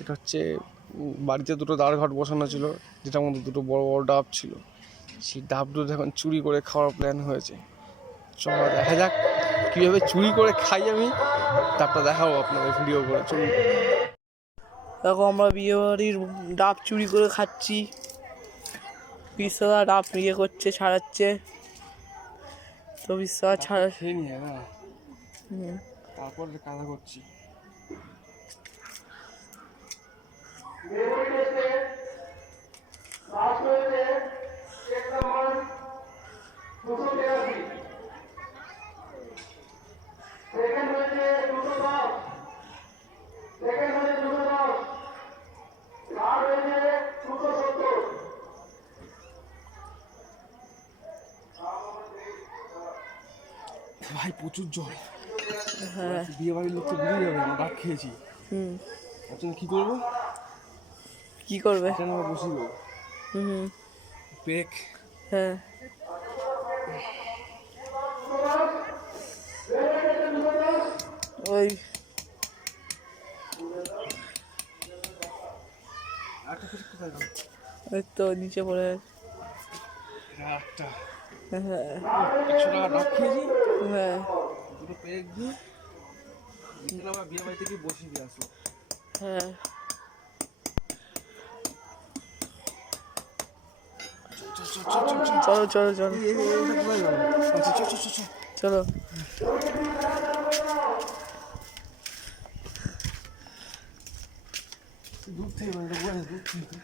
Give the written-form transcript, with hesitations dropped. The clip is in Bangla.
এটা হচ্ছে বাড়িতে দুটো দাঁড়ঘাট বসানো ছিল, যেটার মধ্যে দুটো বড় বড় ডাব ছিল। সেই ডাব দুটো এখন চুরি করে খাওয়ার প্ল্যান হয়েছে। চলো দেখা যাক কীভাবে চুরি করে খাই আমি, তারপর দেখাবো আপনাদের ভিডিও করে। চলুন। দেখো আমরা বিয়ে বাড়ির ডাব চুরি করে খাচ্ছি। পিসা ডাব ইয়ে করছে, ছাড়াচ্ছে। তো পিসা ছাড়া খেয়ে নিয়ে না, তারপর কাদা করছি। ভাই প্রচুর জল। হ্যাঁ, বিয়ে বাড়ির লোক তো বুঝে যাবে আমরা ডাব খেয়েছি। আপনার কি করবো? কি করবে? বসিব পেক। হ্যাঁ, ওই ওই তো নিচে পড়ে আছে। হ্যাঁ, 100 টাকা ডাব খেয়েছি, হ্যাঁ, দুটো পেক দিয়ে আমরা বিয়ে বাড়ি থেকে বসিয়ে দিয়ে আসবো। হ্যাঁ, চলো চলো চলো চলো। দূর থেকে দূর থেকে